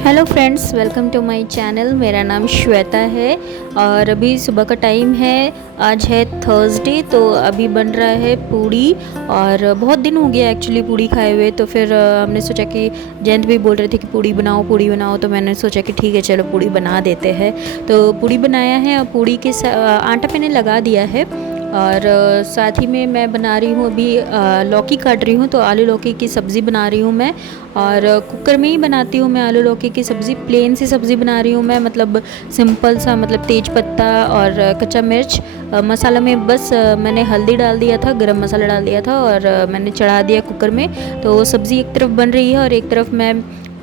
Hello friends, welcome to my channel. मेरा नाम श्वेता है और अभी सुबह का टाइम है। आज है थर्सडे, तो अभी बन रहा है पूड़ी। और बहुत दिन हो गया एक्चुअली पूड़ी खाए हुए, तो फिर हमने सोचा कि जयंत भी बोल रहे थे कि पूड़ी बनाओ, तो मैंने सोचा कि ठीक है चलो पूड़ी बना देते हैं। तो पूड़ी बनाया है और पूड़ी के आटा मैंने लगा दिया है। और साथ ही में मैं बना रही हूँ अभी लौकी काट रही हूँ, तो आलू लौकी की सब्ज़ी बना रही हूँ मैं। और कुकर में ही बनाती हूँ मैं आलू लौकी की सब्ज़ी। प्लेन सी सब्ज़ी बना रही हूँ मैं, मतलब सिंपल सा, मतलब तेज पत्ता और कच्चा मिर्च। मसाला में बस मैंने हल्दी डाल दिया था, गरम मसाला डाल दिया था और मैंने चढ़ा दिया कुकर में। तो सब्ज़ी एक तरफ बन रही है और एक तरफ मैं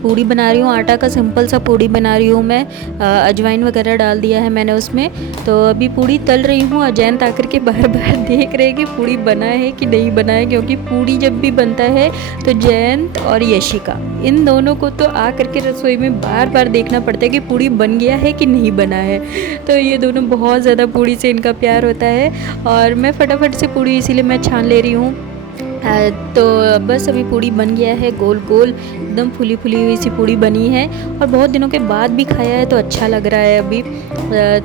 पूड़ी बना रही हूँ। आटा का सिंपल सा पूड़ी बना रही हूँ मैं। अजवाइन वगैरह डाल दिया है मैंने उसमें। तो अभी पूड़ी तल रही हूँ और जयंत आकर के बार बार देख रहे हैं कि पूड़ी बना है कि नहीं बना है, क्योंकि पूड़ी जब भी बनता है तो जयंत और यशिका, इन दोनों को तो आ करके रसोई में बार बार देखना पड़ता है कि पूड़ी बन गया है कि नहीं बना है। तो ये दोनों बहुत ज़्यादा पूड़ी से इनका प्यार होता है और मैं फटाफट से पूड़ी इसीलिए मैं छान ले रही हूँ। तो बस अभी पूड़ी बन गया है, गोल गोल एकदम फुली फुली हुई सी पूड़ी बनी है। और बहुत दिनों के बाद भी खाया है तो अच्छा लग रहा है अभी।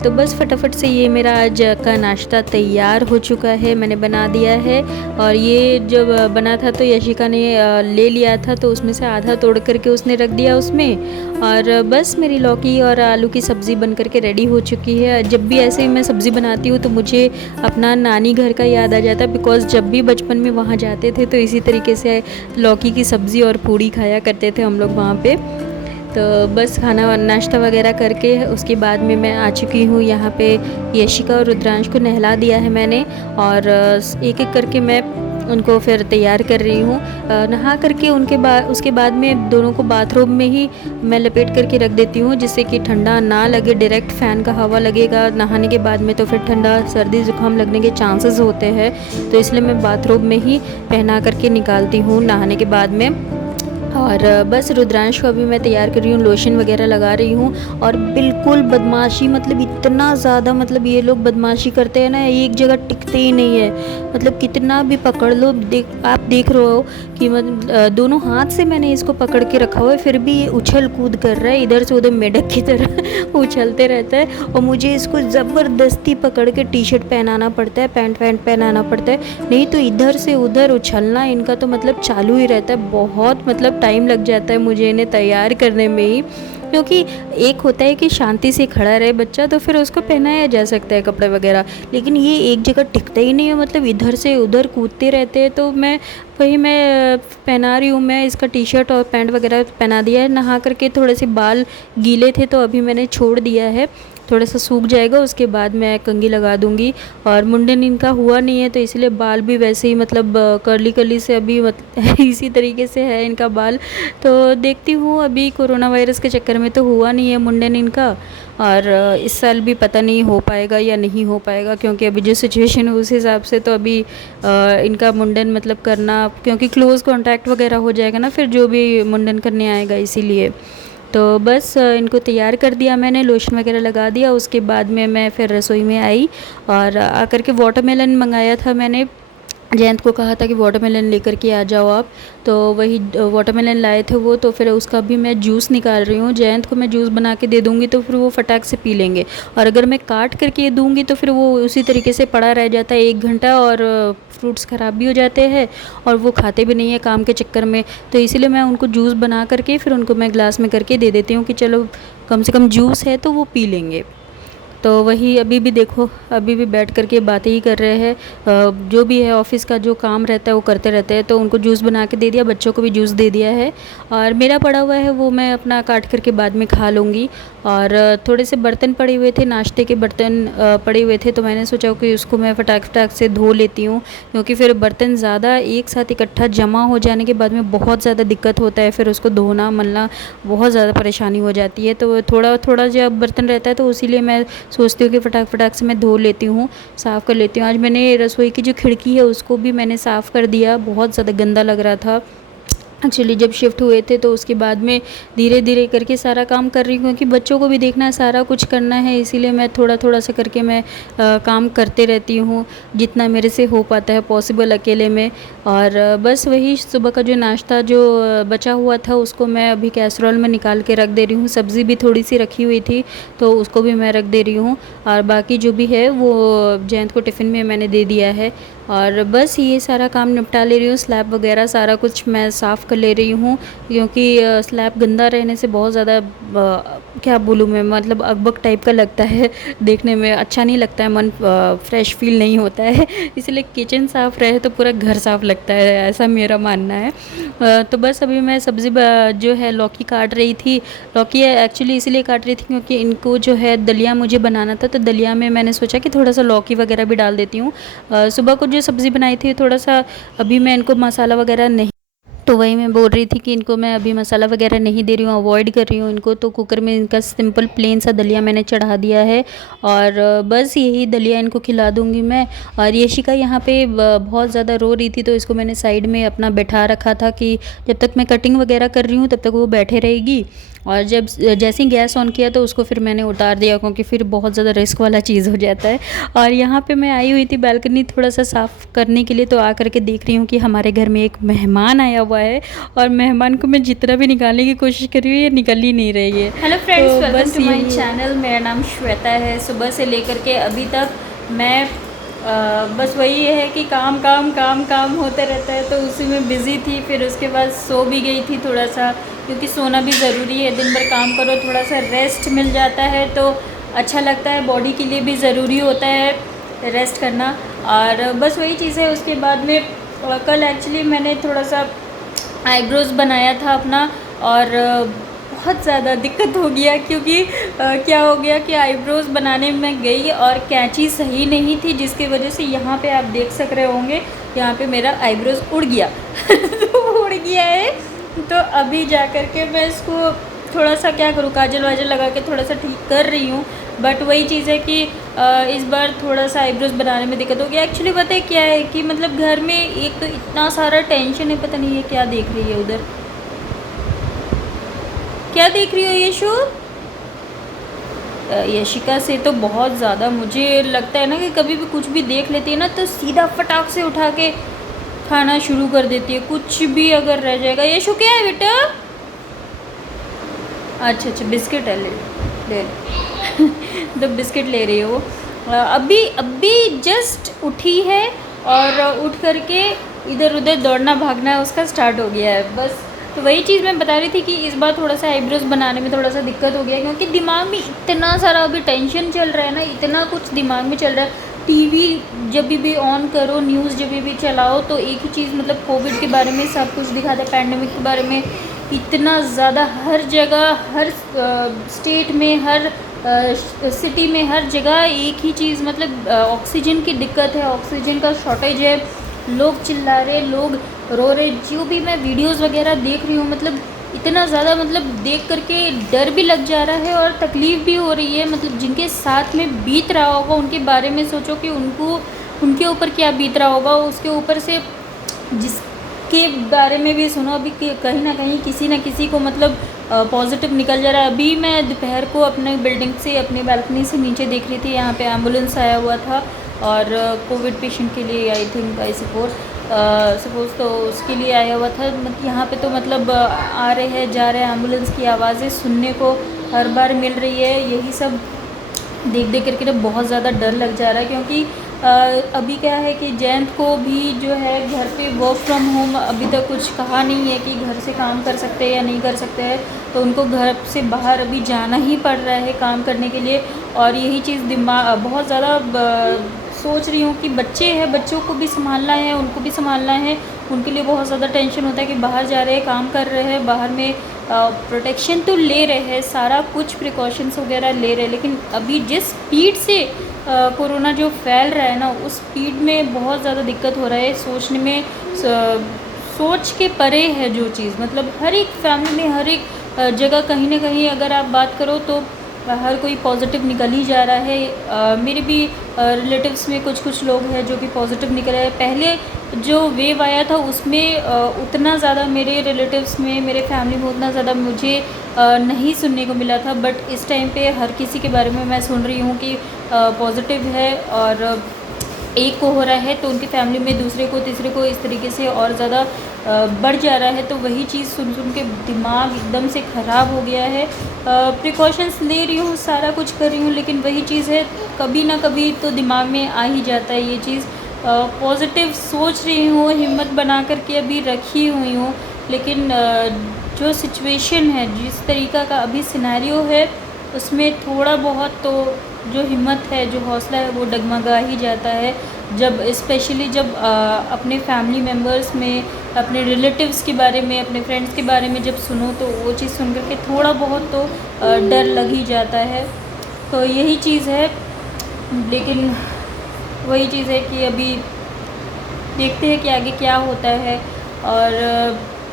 तो बस फटाफट से ये मेरा आज का नाश्ता तैयार हो चुका है, मैंने बना दिया है। और ये जब बना था तो यशिका ने ले लिया था, तो उसमें से आधा तोड़ करके उसने रख दिया उसमें। और बस मेरी लौकी और आलू की सब्ज़ी बन करके रेडी हो चुकी है। जब भी ऐसे ही मैं सब्ज़ी बनाती हूँ तो मुझे अपना नानी घर का याद आ जाता है, बिकॉज़ जब भी बचपन में वहाँ जाते थे तो इसी तरीके से लौकी की सब्ज़ी और पूड़ी खाया करते थे हम लोग वहाँ पे। तो बस खाना नाश्ता वगैरह करके उसके बाद में मैं आ चुकी हूँ यहाँ पे। यशिका और रुद्रांश को नहला दिया है मैंने और एक एक करके मैं उनको फिर तैयार कर रही हूँ। नहा करके उसके बाद में दोनों को बाथरूम में ही मैं लपेट करके रख देती हूँ, जिससे कि ठंडा ना लगे। डायरेक्ट फ़ैन का हवा लगेगा नहाने के बाद में तो फिर ठंडा सर्दी ज़ुकाम लगने के चांसेस होते हैं। तो इसलिए मैं बाथरूम में ही पहना करके निकालती हूँ नहाने के बाद में। और बस रुद्रांश को अभी मैं तैयार कर रही हूँ, लोशन वगैरह लगा रही हूँ। और बिल्कुल बदमाशी, मतलब इतना ज़्यादा, मतलब ये लोग बदमाशी करते हैं ना, एक जगह टिकते ही नहीं है। मतलब कितना भी पकड़ लो, आप देख रहे हो कि मतलब दोनों हाथ से मैंने इसको पकड़ के रखा हुआ है, फिर भी ये उछल कूद कर रहा है, इधर से उधर मेढक की तरह उछलते रहता है। और मुझे इसको ज़बरदस्ती पकड़ के टी शर्ट पहनाना पड़ता है, पैंट पहनाना पड़ता है, नहीं तो इधर से उधर उछलना इनका तो मतलब चालू ही रहता है। बहुत मतलब टाइम लग जाता है मुझे इन्हें तैयार करने में ही, क्योंकि एक होता है कि शांति से खड़ा रहे बच्चा तो फिर उसको पहनाया जा सकता है कपड़े वगैरह, लेकिन ये एक जगह टिकता ही नहीं है, मतलब इधर से उधर कूदते रहते हैं। तो मैं पहना रही हूँ, मैं इसका टी शर्ट और पैंट वगैरह पहना दिया है। नहा करके थोड़े से बाल गीले थे तो अभी मैंने छोड़ दिया है, थोड़ा सा सूख जाएगा उसके बाद मैं कंघी लगा दूंगी। और मुंडन इनका हुआ नहीं है तो इसलिए बाल भी वैसे ही, मतलब कर्ली कर्ली से अभी इसी तरीके से है इनका बाल। तो देखती हूँ, अभी कोरोना वायरस के चक्कर में तो हुआ नहीं है मुंडन इनका। और इस साल भी पता नहीं हो पाएगा या नहीं हो पाएगा, क्योंकि अभी जो सिचुएशन है उस हिसाब से तो अभी इनका मुंडन मतलब करना, क्योंकि क्लोज़ कॉन्टैक्ट वगैरह हो जाएगा ना फिर जो भी मुंडन करने आएगा, इसीलिए। तो बस इनको तैयार कर दिया मैंने, लोशन वगैरह लगा दिया। उसके बाद में मैं फिर रसोई में आई और आकर के वाटरमेलन मंगाया था मैंने। जयंत को कहा था कि वाटरमेलन लेकर के आ जाओ आप, तो वही वाटरमेलन लाए थे वो। तो फिर उसका भी मैं जूस निकाल रही हूँ। जयंत को मैं जूस बना के दे दूँगी तो फिर वो फटाक से पी लेंगे, और अगर मैं काट करके दूँगी तो फिर वो उसी तरीके से पड़ा रह जाता है 1 घंटा, और फ्रूट्स ख़राब भी हो जाते हैं और वो खाते भी नहीं है काम के चक्कर में। तो इसीलिए मैं उनको जूस बना करके फिर उनको मैं ग्लास में करके दे देती हूँ कि चलो कम से कम जूस है तो वो पी लेंगे। तो वही अभी भी देखो, अभी भी बैठ कर के बातें ही कर रहे हैं। जो भी है ऑफिस का जो काम रहता है वो करते रहते हैं। तो उनको जूस बना के दे दिया, बच्चों को भी जूस दे दिया है, और मेरा पड़ा हुआ है वो मैं अपना काट करके बाद में खा लूँगी। और थोड़े से बर्तन पड़े हुए थे, नाश्ते के बर्तन पड़े हुए थे, तो मैंने सोचा कि उसको मैं फटाक फटाक से धो लेती हूँ, क्योंकि फिर बर्तन ज़्यादा एक साथ इकट्ठा जमा हो जाने के बाद में बहुत ज़्यादा दिक्कत होता है, फिर उसको धोना मलना बहुत ज़्यादा परेशानी हो जाती है। तो थोड़ा थोड़ा जब बर्तन रहता है तो इसीलिए मैं सोचती हूँ कि फटाक फटाक से मैं धो लेती हूँ, साफ़ कर लेती हूँ। आज मैंने रसोई की जो खिड़की है उसको भी मैंने साफ़ कर दिया, बहुत ज़्यादा गंदा लग रहा था। एक्चुअली जब शिफ्ट हुए थे तो उसके बाद में धीरे धीरे करके सारा काम कर रही हूँ, क्योंकि बच्चों को भी देखना है, सारा कुछ करना है, इसीलिए मैं थोड़ा थोड़ा सा करके मैं काम करते रहती हूँ जितना मेरे से हो पाता है पॉसिबल अकेले में। और बस वही सुबह का जो नाश्ता जो बचा हुआ था उसको मैं अभी कैसरोल में निकाल के रख दे रही हूँ। सब्ज़ी भी थोड़ी सी रखी हुई थी तो उसको भी मैं रख दे रही हूँ, और बाकी जो भी है वो जयंत को टिफ़िन में मैंने दे दिया है। और बस ये सारा काम निपटा ले रही हूँ, स्लैब वगैरह सारा कुछ मैं साफ़ कर ले रही हूँ, क्योंकि स्लैब गंदा रहने से बहुत ज़्यादा क्या बोलूँ मैं, मतलब अकबक टाइप का लगता है, देखने में अच्छा नहीं लगता है, मन फ्रेश फील नहीं होता है। इसलिए किचन साफ़ रहे तो पूरा घर साफ़ लगता है, ऐसा मेरा मानना है। तो बस अभी मैं सब्ज़ी जो है लौकी काट रही थी। लौकी एक्चुअली इसलिए काट रही थी क्योंकि इनको जो है दलिया मुझे बनाना था, तो दलिया में मैंने सोचा कि थोड़ा सा लौकी वगैरह भी डाल देती हूँ। सुबह को जो सब्ज़ी बनाई थी थोड़ा सा, अभी मैं इनको मसाला वगैरह नहीं, तो वही मैं बोल रही थी कि इनको मैं अभी मसाला वगैरह नहीं दे रही हूँ, अवॉइड कर रही हूँ इनको। तो कुकर में इनका सिंपल प्लेन सा दलिया मैंने चढ़ा दिया है, और बस यही दलिया इनको खिला दूँगी मैं। और यशिका यहाँ पे बहुत ज़्यादा रो रही थी, तो इसको मैंने साइड में अपना बैठा रखा था कि जब तक मैं कटिंग वगैरह कर रही हूँ तब तक वो बैठे रहेगी। और जब जैसे ही गैस ऑन किया तो उसको फिर मैंने उतार दिया, क्योंकि फिर बहुत ज़्यादा रिस्क वाला चीज़ हो जाता है। और यहाँ पे मैं आई हुई थी बालकनी थोड़ा सा साफ़ करने के लिए, तो आ करके देख रही हूँ कि हमारे घर में एक मेहमान आया हुआ है, और मेहमान को मैं जितना भी निकालने की कोशिश कर रही हूँ ये निकल ही नहीं रही है। Hello friends, welcome to my channel. मेरा नाम श्वेता है। सुबह से लेकर के अभी तक मैं बस वही है कि काम काम काम काम होता रहता है, तो उसी में बिज़ी थी। फिर उसके बाद सो भी गई थी थोड़ा सा, क्योंकि सोना भी ज़रूरी है। दिन भर काम करो, थोड़ा सा रेस्ट मिल जाता है तो अच्छा लगता है, बॉडी के लिए भी ज़रूरी होता है रेस्ट करना। और बस वही चीज़ है। उसके बाद में कल एक्चुअली मैंने थोड़ा सा आईब्रोज़ बनाया था अपना, और बहुत ज़्यादा दिक्कत हो गया, क्योंकि क्या हो गया कि आईब्रोज़ बनाने में गई और कैंची सही नहीं थी, जिसकी वजह से यहाँ पे आप देख सक रहे होंगे, यहाँ पे मेरा आईब्रोज़ उड़ गया तो उड़ गया है। तो अभी जा कर के मैं इसको थोड़ा सा क्या करूँ, काजल वाजल लगा के थोड़ा सा ठीक कर रही हूँ। बट वही चीज़ है कि इस बार थोड़ा सा आईब्रोज़ बनाने में दिक्कत हो गया। एक्चुअली पता है क्या है कि मतलब घर में एक तो इतना सारा टेंशन है, पता नहीं ये क्या देख रही है उधर, क्या देख रही हो यशु? यशिका से तो बहुत ज़्यादा मुझे लगता है ना कि कभी भी कुछ भी देख लेती है ना तो सीधा फटाक से उठा के खाना शुरू कर देती है, कुछ भी अगर रह जाएगा। यशु क्या है बेटा? अच्छा अच्छा, बिस्किट है, ले ले तो बिस्किट ले रही हो। अभी अभी जस्ट उठी है, और उठ करके इधर उधर दौड़ना भागना उसका स्टार्ट हो गया है बस। तो वही चीज़ मैं बता रही थी कि इस बार थोड़ा सा आईब्रोज़ बनाने में थोड़ा सा दिक्कत हो गया, क्योंकि दिमाग में इतना सारा अभी टेंशन चल रहा है ना, इतना कुछ दिमाग में चल रहा है। टीवी जब भी ऑन करो, न्यूज़ जब भी चलाओ, तो एक ही चीज़, मतलब कोविड के बारे में सब कुछ दिखाता है, पैंडेमिक के बारे में इतना ज़्यादा, हर जगह, हर स्टेट में, हर सिटी में, हर जगह एक ही चीज़, मतलब ऑक्सीजन की दिक्कत है, ऑक्सीजन का शॉर्टेज है, लोग चिल्ला रहे, लोग रो रहे। जो भी मैं वीडियोस वगैरह देख रही हूँ, मतलब इतना ज़्यादा, मतलब देख करके डर भी लग जा रहा है और तकलीफ़ भी हो रही है। मतलब जिनके साथ में बीत रहा होगा उनके बारे में सोचो कि उनके ऊपर क्या बीत रहा होगा। उसके ऊपर से जिसके बारे में भी सुनो, अभी कहीं ना कहीं किसी न किसी को मतलब पॉजिटिव निकल जा रहा है। अभी मैं दोपहर को अपने बिल्डिंग से, अपनी बालकनी से नीचे देख रही थी, यहाँ पे एम्बुलेंस आया हुआ था, और कोविड पेशेंट के लिए, आई थिंक, आई सपोज़ तो उसके लिए आया हुआ था। मतलब यहाँ पे तो मतलब आ रहे हैं, जा रहे हैं, एम्बुलेंस की आवाज़ें सुनने को हर बार मिल रही है। यही सब देख देख करके तो बहुत ज़्यादा डर लग जा रहा है, क्योंकि अभी क्या है कि जयंत को भी जो है घर पे वर्क फ्रॉम होम अभी तक कुछ कहा नहीं है कि घर से काम कर सकते हैं या नहीं कर सकते हैं, तो उनको घर से बाहर अभी जाना ही पड़ रहा है काम करने के लिए। और यही चीज़ दिमाग बहुत ज़्यादा सोच रही हूँ कि बच्चे हैं, बच्चों को भी संभालना है, उनको भी संभालना है, उनके लिए बहुत ज़्यादा टेंशन होता है कि बाहर जा रहे हैं, काम कर रहे हैं, बाहर में प्रोटेक्शन तो ले रहे हैं, सारा कुछ प्रिकॉशंस वगैरह ले रहे हैं, लेकिन अभी जिस स्पीड से कोरोना जो फैल रहा है ना, उस स्पीड में बहुत ज़्यादा दिक्कत हो रहा है सोचने में। सोच के परे है जो चीज़, मतलब हर एक फैमिली में, हर एक जगह कहीं ना कहीं अगर आप बात करो तो हर कोई पॉजिटिव निकल ही जा रहा है। मेरे भी रिलेटिव्स में कुछ लोग हैं जो कि पॉजिटिव निकल रहे हैं। पहले जो वेव आया था उसमें उतना ज़्यादा मेरे रिलेटिव्स में, मेरे फैमिली में उतना ज़्यादा मुझे नहीं सुनने को मिला था, बट इस टाइम पे हर किसी के बारे में मैं सुन रही हूँ कि पॉजिटिव है, और एक को हो रहा है तो उनकी फैमिली में दूसरे को, तीसरे को, इस तरीके से और ज़्यादा बढ़ जा रहा है। तो वही चीज़ सुन सुन के दिमाग एकदम से ख़राब हो गया है। प्रिकॉशंस ले रही हूँ, सारा कुछ कर रही हूँ, लेकिन वही चीज़ है, कभी ना कभी तो दिमाग में आ ही जाता है ये चीज़। पॉजिटिव सोच रही हूँ, हिम्मत बना कर के अभी रखी हुई हूँ, लेकिन जो सिचुएशन है, जिस तरीक़ा का अभी सिनेरियो है, उसमें थोड़ा बहुत तो जो हिम्मत है, जो हौसला है, वो डगमगा ही जाता है। जब स्पेशली जब अपने फैमिली मेम्बर्स में, अपने रिलेटिव्स के बारे में, अपने फ्रेंड्स के बारे में जब सुनो, तो वो चीज़ सुन कर के थोड़ा बहुत तो डर लग ही जाता है। तो यही चीज़ है, लेकिन वही चीज़ है कि अभी देखते हैं कि आगे क्या होता है। और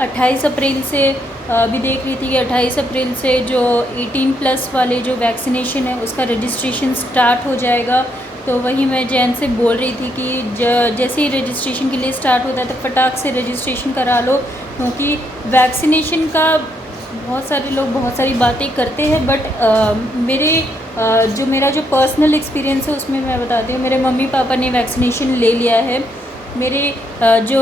28 अप्रैल से अभी देख रही थी कि 28 अप्रैल से जो 18+ वाले जो वैक्सीनेशन है उसका रजिस्ट्रेशन स्टार्ट हो जाएगा। तो वही मैं जैन से बोल रही थी कि जैसे ही रजिस्ट्रेशन के लिए स्टार्ट होता है तो फटाक से रजिस्ट्रेशन करा लो, क्योंकि वैक्सीनेशन का बहुत सारे लोग बहुत सारी बातें करते हैं, बट मेरा जो पर्सनल एक्सपीरियंस है उसमें मैं बताती हूँ। मेरे मम्मी पापा ने वैक्सीनेशन ले लिया है। मेरे जो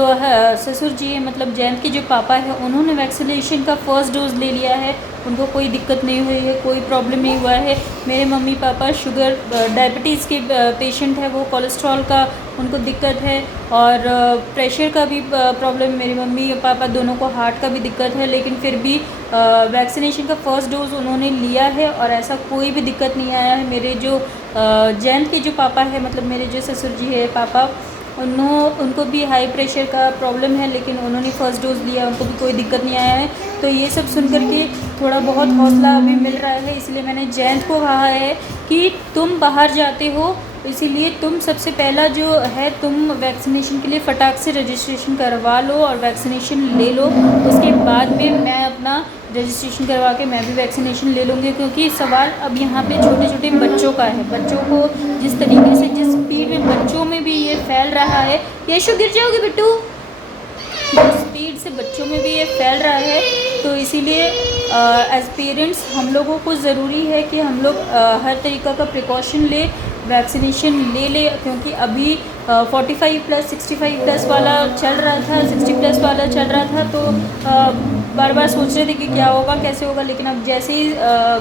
ससुर जी हैं, मतलब जयंत के जो पापा हैं, उन्होंने वैक्सीनेशन का फ़र्स्ट डोज़ ले लिया है। उनको कोई दिक्कत नहीं हुई है, कोई प्रॉब्लम नहीं हुआ है। मेरे मम्मी पापा शुगर डायबिटीज़ के पेशेंट है, वो कोलेस्ट्रॉल का उनको दिक्कत है, और प्रेशर का भी प्रॉब्लम। मेरे मम्मी पापा दोनों को हार्ट का भी दिक्कत है, लेकिन फिर भी वैक्सीनेशन का फ़र्स्ट डोज़ उन्होंने लिया है और ऐसा कोई भी दिक्कत नहीं आया है। मेरे जो जयंत के जो पापा है, मतलब मेरे जो ससुर जी है पापा, उनको भी हाई प्रेशर का प्रॉब्लम है, लेकिन उन्होंने फ़र्स्ट डोज़ लिया, उनको भी कोई दिक्कत नहीं आया है। तो ये सब सुन कर के थोड़ा बहुत हौसला अभी मिल रहा है। इसलिए मैंने जयंत को कहा है कि तुम बाहर जाते हो, इसीलिए तुम सबसे पहला जो है, तुम वैक्सीनेशन के लिए फटाक से रजिस्ट्रेशन करवा लो और वैक्सीनेशन ले लो। उसके बाद में मैं अपना रजिस्ट्रेशन करवा के मैं भी वैक्सीनेशन ले लूँगी, क्योंकि सवाल अब यहाँ पे छोटे छोटे बच्चों का है। बच्चों को जिस तरीके से, जिस स्पीड में बच्चों में भी ये फैल रहा है, यशु गिर जाओगे बिट्टू, जिस स्पीड से बच्चों में भी ये फैल रहा है, तो इसीलिए एज पेरेंट्स हम लोगों को ज़रूरी है कि हम लोग हर तरीक़ा का प्रिकॉशन ले, वैक्सीनेशन ले, क्योंकि अभी 45+, 65+ वाला चल रहा था, 60+ वाला चल रहा था, तो बार बार सोच रहे थे कि क्या होगा, कैसे होगा। लेकिन अब जैसे ही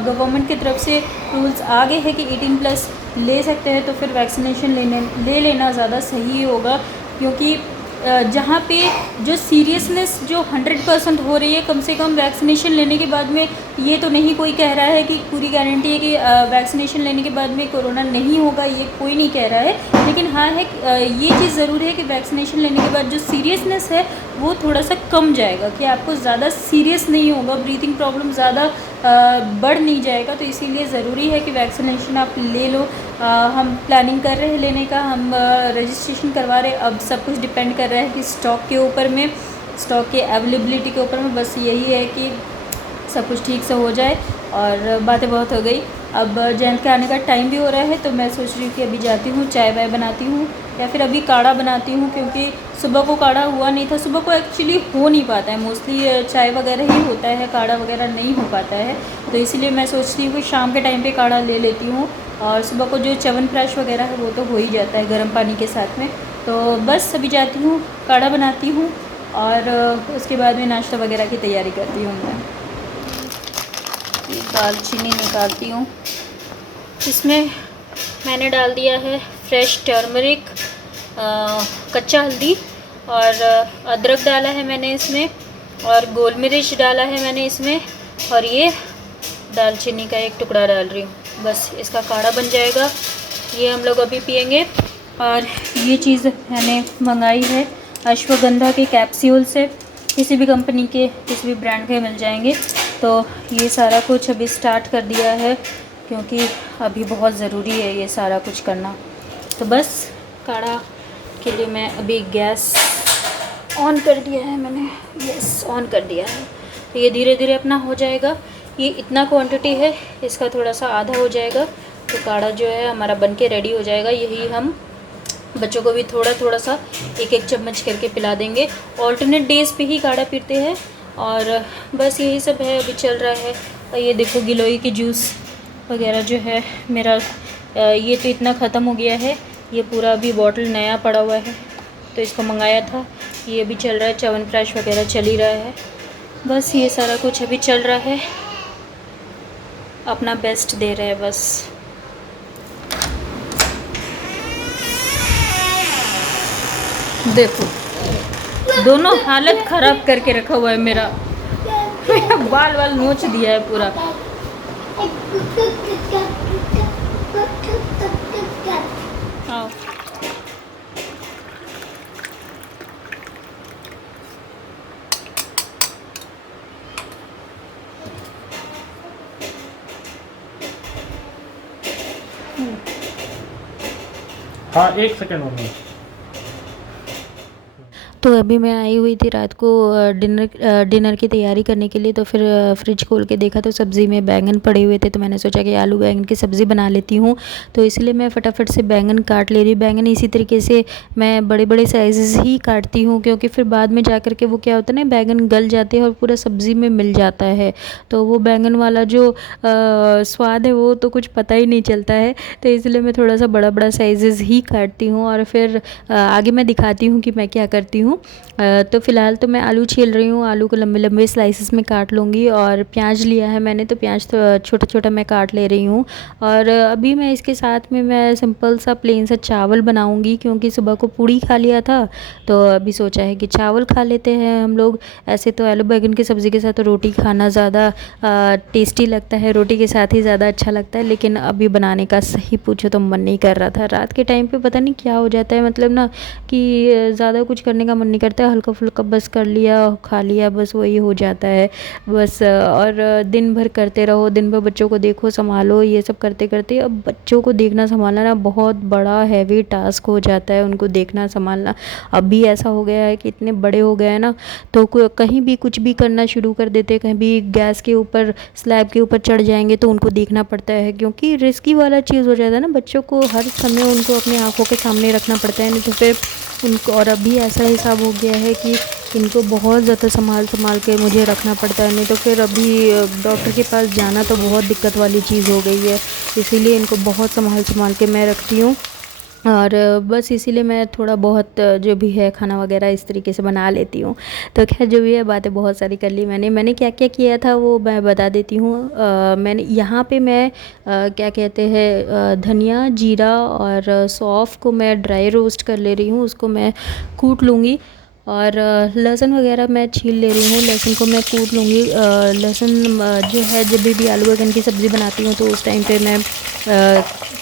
गवर्नमेंट की तरफ से रूल्स आ गए हैं कि 18+ ले सकते हैं, तो फिर वैक्सीनेशन ले लेना ज़्यादा सही होगा, क्योंकि जहाँ पे जो सीरियसनेस जो 100% हो रही है, कम से कम वैक्सीनेशन लेने के बाद में, ये तो नहीं कोई कह रहा है कि पूरी गारंटी है कि वैक्सीनेशन लेने के बाद में कोरोना नहीं होगा, ये कोई नहीं कह रहा है। लेकिन हाँ है, ये चीज़ ज़रूर है कि वैक्सीनेशन लेने के बाद जो सीरियसनेस है वो थोड़ा सा कम जाएगा, कि आपको ज़्यादा सीरियस नहीं होगा, ब्रीथिंग प्रॉब्लम ज़्यादा बढ़ नहीं जाएगा। तो इसीलिए ज़रूरी है कि वैक्सीनेशन आप ले लो। हम प्लानिंग कर रहे हैं लेने का, हम रजिस्ट्रेशन करवा रहे हैं। अब सब कुछ डिपेंड कर रहा है कि स्टॉक के ऊपर में, स्टॉक की अवेलेबिलिटी के ऊपर में। बस यही है कि सब कुछ ठीक से हो जाए। और बातें बहुत हो गई, अब जयंत के आने का टाइम भी हो रहा है, तो मैं सोच रही हूँ कि अभी जाती हूँ, चाय वाय बनाती हूँ, या फिर अभी काढ़ा बनाती हूँ, क्योंकि सुबह को काढ़ा हुआ नहीं था। सुबह को एक्चुअली हो नहीं पाता है, मोस्टली चाय वगैरह ही होता है, काढ़ा वगैरह नहीं हो पाता है। तो इसीलिए मैं सोचती हूँ कि शाम के टाइम पे काढ़ा ले लेती हूँ, और सुबह को जो च्यवनप्राश वगैरह है वो तो हो ही जाता है गर्म पानी के साथ में। तो बस अभी जाती हूँ, काढ़ा बनाती हूँ, और उसके बाद में नाश्ता वगैरह की तैयारी करती हूँ। मैं दालचीनी निकालती हूँ, इसमें मैंने डाल दिया है फ्रेश टर्मरिक, कच्चा हल्दी, और अदरक डाला है मैंने इसमें, और गोल मिर्च डाला है मैंने इसमें, और ये दालचीनी का एक टुकड़ा डाल रही हूँ। बस इसका काढ़ा बन जाएगा, ये हम लोग अभी पियेंगे। और ये चीज़ मैंने मंगाई है अश्वगंधा के कैप्सूल से, किसी भी कंपनी के, किसी भी ब्रांड के मिल जाएंगे। तो ये सारा कुछ अभी स्टार्ट कर दिया है, क्योंकि अभी बहुत ज़रूरी है ये सारा कुछ करना। तो बस काढ़ा के लिए मैं अभी गैस ऑन कर दिया है मैंने, यस ऑन कर दिया है। तो ये धीरे धीरे अपना हो जाएगा। ये इतना क्वांटिटी है, इसका थोड़ा सा आधा हो जाएगा तो काढ़ा जो है हमारा बन के रेडी हो जाएगा। यही हम बच्चों को भी थोड़ा थोड़ा सा एक एक चम्मच करके पिला देंगे। ऑल्टरनेट डेज़ पे ही काढ़ा पीते हैं और बस यही सब है अभी चल रहा है। और ये देखो गिलोय की जूस वगैरह जो है मेरा ये तो इतना ख़त्म हो गया है, ये पूरा अभी बॉटल नया पड़ा हुआ है तो इसको मंगाया था। ये भी चल रहा है, च्यवनप्राश वगैरह चल ही रहा है। बस ये सारा कुछ अभी चल रहा है, अपना बेस्ट दे रहे हैं बस। देखो दोनों हालत ख़राब करके रखा हुआ है मेरा बाल वाल नोच दिया है पूरा। आओ हाँ 1 सेकेंड होगा। तो अभी मैं आई हुई थी रात को डिनर की तैयारी करने के लिए, तो फिर फ्रिज खोल के देखा तो सब्ज़ी में बैंगन पड़े हुए थे, तो मैंने सोचा कि आलू बैंगन की सब्ज़ी बना लेती हूँ। तो इसलिए मैं फटाफट से बैंगन काट ले रही हूँ। बैंगन इसी तरीके से मैं बड़े बड़े साइज़ ही काटती हूँ, क्योंकि फिर बाद में जा कर के वो क्या होता है ना, बैंगन गल जाते हैं और पूरा सब्ज़ी में मिल जाता है, तो वो बैंगन वाला जो स्वाद है वो तो कुछ पता ही नहीं चलता है। तो इसलिए मैं थोड़ा सा बड़ा बड़ा साइज़ ही काटती हूँ और फिर आगे मैं दिखाती हूँ कि मैं क्या करती हूँ। तो फ़िलहाल तो मैं आलू छील रही हूँ, आलू को लंबे लंबे स्लाइसेस में काट लूँगी। और प्याज लिया है मैंने, तो प्याज तो छोटा छोटा मैं काट ले रही हूँ। और अभी मैं इसके साथ में मैं सिंपल सा प्लेन सा चावल बनाऊँगी, क्योंकि सुबह को पूड़ी खा लिया था, तो अभी सोचा है कि चावल खा लेते हैं हम लोग। ऐसे तो आलू बैंगन की सब्ज़ी के साथ तो रोटी खाना ज़्यादा टेस्टी लगता है, रोटी के साथ ही ज़्यादा अच्छा लगता है, लेकिन अभी बनाने का सही पूछो तो मन नहीं कर रहा था। रात के टाइम पे पता नहीं क्या हो जाता है, मतलब ना कि ज़्यादा कुछ करने का मन नहीं करता है, हल्का फुल्का बस कर लिया खा लिया, बस वही हो जाता है बस। और दिन भर करते रहो, दिन भर बच्चों को देखो संभालो, ये सब करते करते अब बच्चों को देखना संभालना ना बहुत बड़ा हैवी टास्क हो जाता है, उनको देखना संभालना। अभी ऐसा हो गया है कि इतने बड़े हो गए हैं ना, तो कहीं भी कुछ भी करना शुरू कर देते, कहीं भी गैस के ऊपर स्लैब के ऊपर चढ़ जाएंगे तो उनको देखना पड़ता है, क्योंकि रिस्की वाला चीज़ हो जाता है ना। बच्चों को हर समय उनको अपनी आँखों के सामने रखना पड़ता है, नहीं तो फिर उनको। और अभी ऐसा हिसाब हो गया है कि इनको बहुत ज़्यादा संभाल के मुझे रखना पड़ता है, नहीं तो फिर अभी डॉक्टर के पास जाना तो बहुत दिक्कत वाली चीज़ हो गई है। इसीलिए इनको बहुत संभाल के मैं रखती हूँ। और बस इसीलिए मैं थोड़ा बहुत जो भी है खाना वगैरह इस तरीके से बना लेती हूँ। तो खैर जो भी है, बातें बहुत सारी कर ली मैंने क्या क्या किया था वो मैं बता देती हूँ। मैंने यहाँ पे मैं क्या कहते हैं, धनिया जीरा और सौंफ को मैं ड्राई रोस्ट कर ले रही हूँ, उसको मैं कूट लूँगी। और लहसुन वगैरह मैं छील ले रही हूँ, लहसुन को मैं कूट लूँगी। लहसुन जो है जब भी आलू बैंगन की सब्ज़ी बनाती हूँ तो उस टाइम पे मैं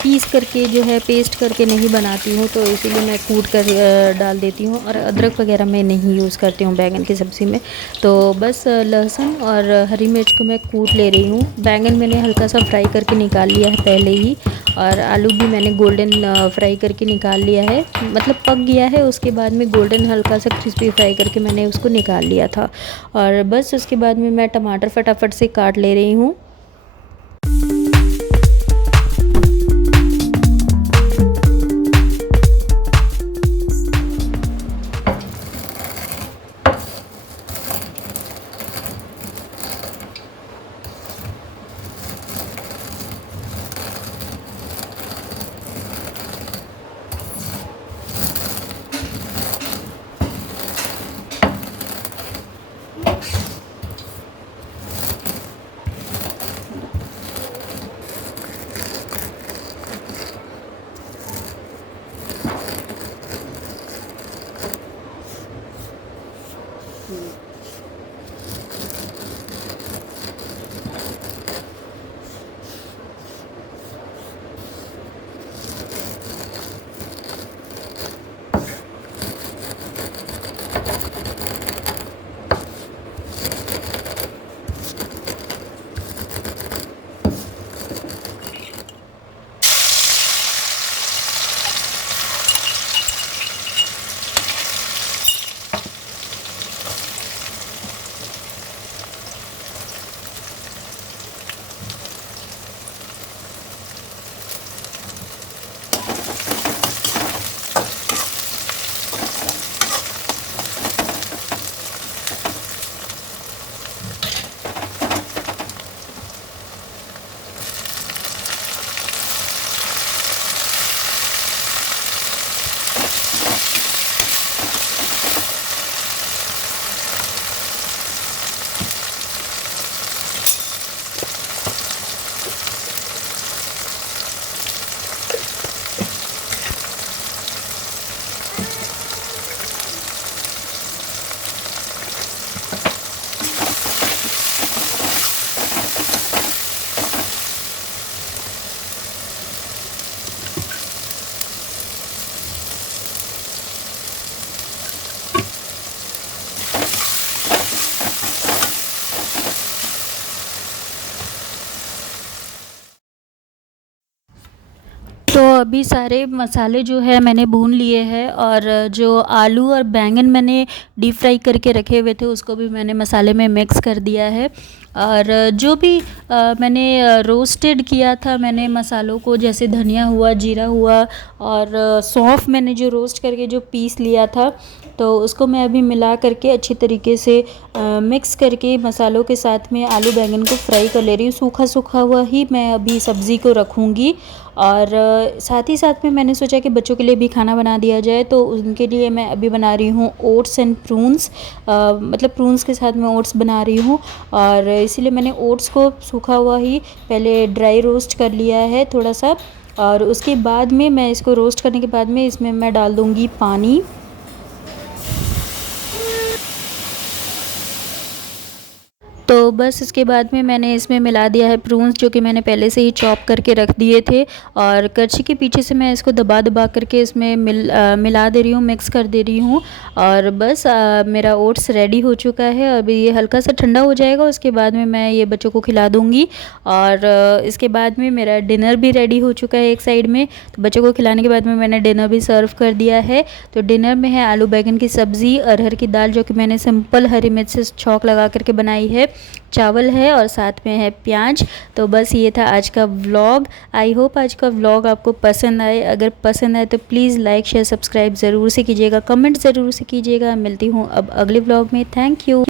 पीस करके जो है पेस्ट करके नहीं बनाती हूँ, तो इसीलिए मैं कूट कर डाल देती हूँ। और अदरक वगैरह मैं नहीं यूज़ करती हूँ बैंगन की सब्ज़ी में। तो बस लहसुन और हरी मिर्च को मैं कूट ले रही हूँ। बैंगन मैंने हल्का सा फ्राई करके निकाल लिया है पहले ही, और आलू भी मैंने गोल्डन फ्राई करके निकाल लिया है, मतलब पक गया है, उसके बाद में गोल्डन हल्का सा क्रिस्पी फ्राई करके मैंने उसको निकाल लिया था। और बस उसके बाद में मैं टमाटर फटाफट से काट ले रही हूँ। तो अभी सारे मसाले जो है मैंने भून लिए हैं, और जो आलू और बैंगन मैंने डीप फ्राई करके रखे हुए थे उसको भी मैंने मसाले में मिक्स कर दिया है। और जो भी मैंने रोस्टेड किया था मैंने मसालों को, जैसे धनिया हुआ, जीरा हुआ और सौंफ मैंने जो रोस्ट करके जो पीस लिया था, तो उसको मैं अभी मिला करके अच्छी तरीके से मिक्स करके मसालों के साथ में आलू बैंगन को फ्राई कर ले रही हूँ। सूखा सूखा हुआ ही मैं अभी सब्ज़ी को रखूँगी। और साथ ही साथ में मैंने सोचा कि बच्चों के लिए भी खाना बना दिया जाए, तो उनके लिए मैं अभी बना रही हूँ ओट्स एंड प्रून्स, मतलब प्रून्स के साथ मैं ओट्स बना रही हूँ। और इसीलिए मैंने ओट्स को सूखा हुआ ही पहले ड्राई रोस्ट कर लिया है थोड़ा सा, और उसके बाद में मैं इसको रोस्ट करने के बाद में इसमें मैं डाल दूँगी पानी। तो बस इसके बाद में मैंने इसमें मिला दिया है प्रून्स, जो कि मैंने पहले से ही चॉप करके रख दिए थे, और करछी के पीछे से मैं इसको दबा दबा करके इसमें मिला दे रही हूँ, मिक्स कर दे रही हूँ। और बस मेरा ओट्स रेडी हो चुका है। अभी ये हल्का सा ठंडा हो जाएगा, उसके बाद में मैं ये बच्चों को खिला दूँगी। और इसके बाद में मेरा डिनर भी रेडी हो चुका है एक साइड में। तो बच्चों को खिलाने के बाद में मैंने डिनर भी सर्व कर दिया है। तो डिनर में है आलू बैंगन की सब्ज़ी, अरहर की दाल जो कि मैंने सिंपल हरी मिर्च से छौंक लगा करके बनाई है, चावल है और साथ में है प्याज। तो बस ये था आज का व्लॉग। आई होप आज का व्लॉग आपको पसंद आए। अगर पसंद आए तो प्लीज़ लाइक शेयर सब्सक्राइब ज़रूर से कीजिएगा, कमेंट ज़रूर से कीजिएगा। मिलती हूँ अब अगले व्लॉग में। Thank you.